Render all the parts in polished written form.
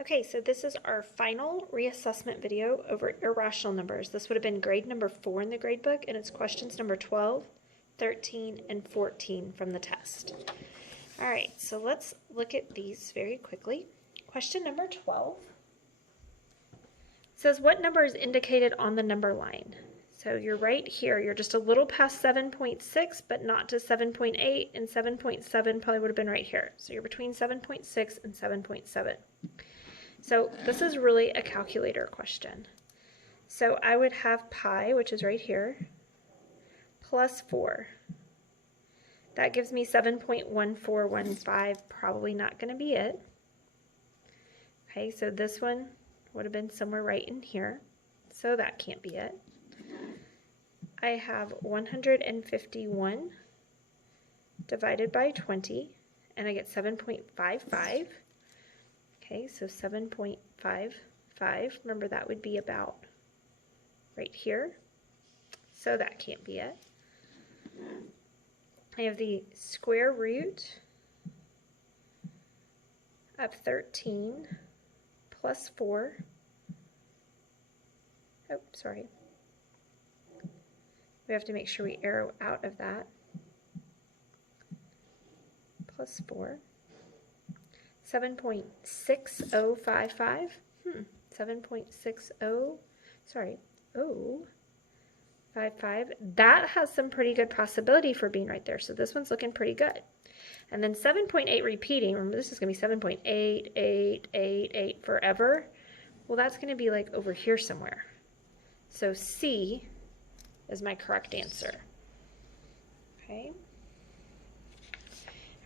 Okay, so this is our final reassessment video over irrational numbers. This would have been grade number 4 in the gradebook, and it's questions number 12, 13, and 14 from the test. All right, so let's look at these very quickly. Question number 12 says, what number is indicated on the number line? So you're right here. You're just a little past 7.6, but not to 7.8, and 7.7 probably would have been right here. So you're between 7.6 and 7.7. So this is really a calculator question. So I would have pi, which is right here, plus 4. That gives me 7.1415, probably not going to be it. Okay, so this one would have been somewhere right in here, so that can't be it. I have 151 divided by 20, and I get 7.55. Okay, so 7.55, remember that would be about right here, so that can't be it. I have the square root of 13 plus 4, oh, sorry, we have to make sure we arrow out of that, plus 4. 7.6055, 7.60, sorry, 55. That has some pretty good possibility for being right there, so this one's looking pretty good. And then 7.8 repeating, remember this is going to be 7.8888 forever. Well, that's going to be like over here somewhere. So C is my correct answer. Okay.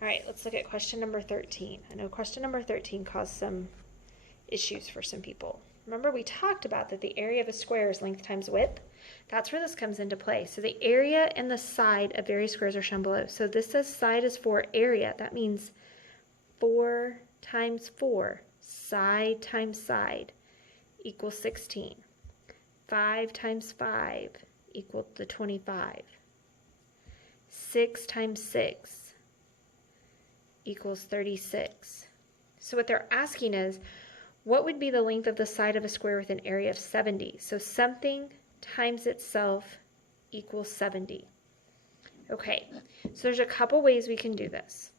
All right, let's look at question number 13. I know question number 13 caused some issues for some people. Remember we talked about that the area of a square is length times width. That's where this comes into play. So the area and the side of various squares are shown below. So this says side is 4 area. That means 4 times 4, side times side, equals 16. 5 times 5 equals the 25. 6 times 6 equals 36. So what they're asking is, what would be the length of the side of a square with an area of 70? So something times itself equals 70. Okay, so there's a couple ways we can do this.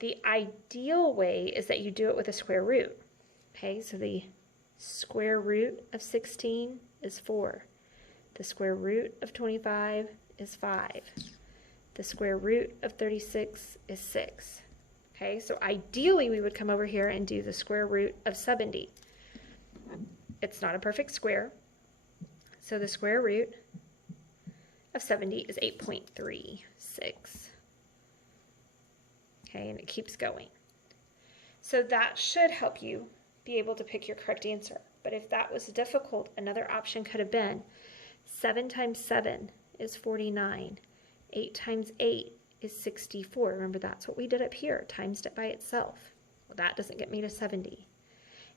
The ideal way is that you do it with a square root. Okay, so the square root of 16 is 4. The square root of 25 is 5. The square root of 36 is 6. Okay, so ideally we would come over here and do the square root of 70. It's not a perfect square, so the square root of 70 is 8.36. Okay, and it keeps going. So that should help you be able to pick your correct answer. But if that was difficult, another option could have been 7 times 7 is 49. 8 times 8 is 64. Remember, that's what we did up here, times it by itself. Well, that doesn't get me to 70.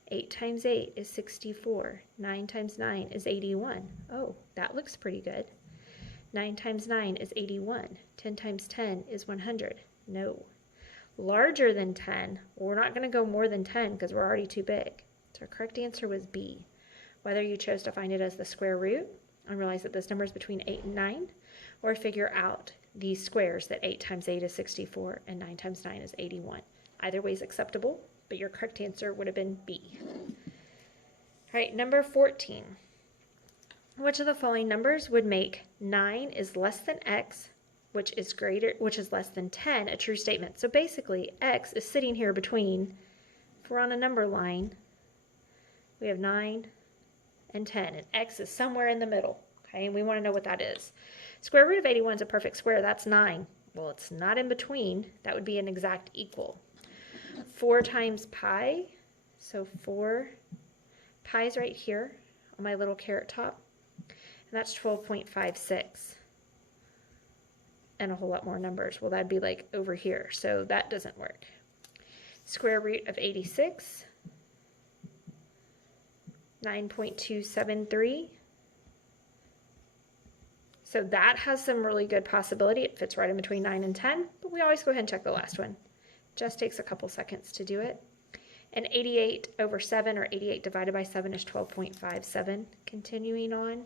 8 times 8 is 64. 9 times 9 is 81. Oh, that looks pretty good. 9 times 9 is 81. 10 times 10 is 100. No. Larger than 10, well, we're not going to go more than 10 because we're already too big. So our correct answer was B. Whether you chose to find it as the square root and realize that this number is between 8 and 9, or figure out these squares that 8 times 8 is 64 and 9 times 9 is 81. Either way is acceptable, but your correct answer would have been B. All right, number 14. Which of the following numbers would make 9 is less than x, which is less than 10, a true statement? So basically, x is sitting here between, if we're on a number line, we have 9 and 10, and x is somewhere in the middle, okay, and we want to know what that is. Square root of 81 is a perfect square, that's 9. Well, it's not in between, that would be an exact equal. 4 times pi, so 4, pi is right here on my little carrot top, and that's 12.56. And a whole lot more numbers. Well, that'd be like over here, so that doesn't work. Square root of 86, 9.273. So that has some really good possibility. It fits right in between 9 and 10, but we always go ahead and check the last one. Just takes a couple seconds to do it. And 88 over 7, or 88 divided by 7, is 12.57. Continuing on.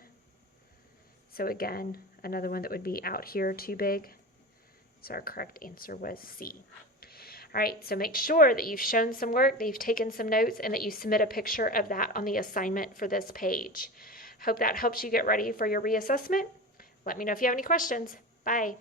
So again, another one that would be out here too big. So our correct answer was C. All right, so make sure that you've shown some work, that you've taken some notes, and that you submit a picture of that on the assignment for this page. Hope that helps you get ready for your reassessment. Let me know if you have any questions. Bye.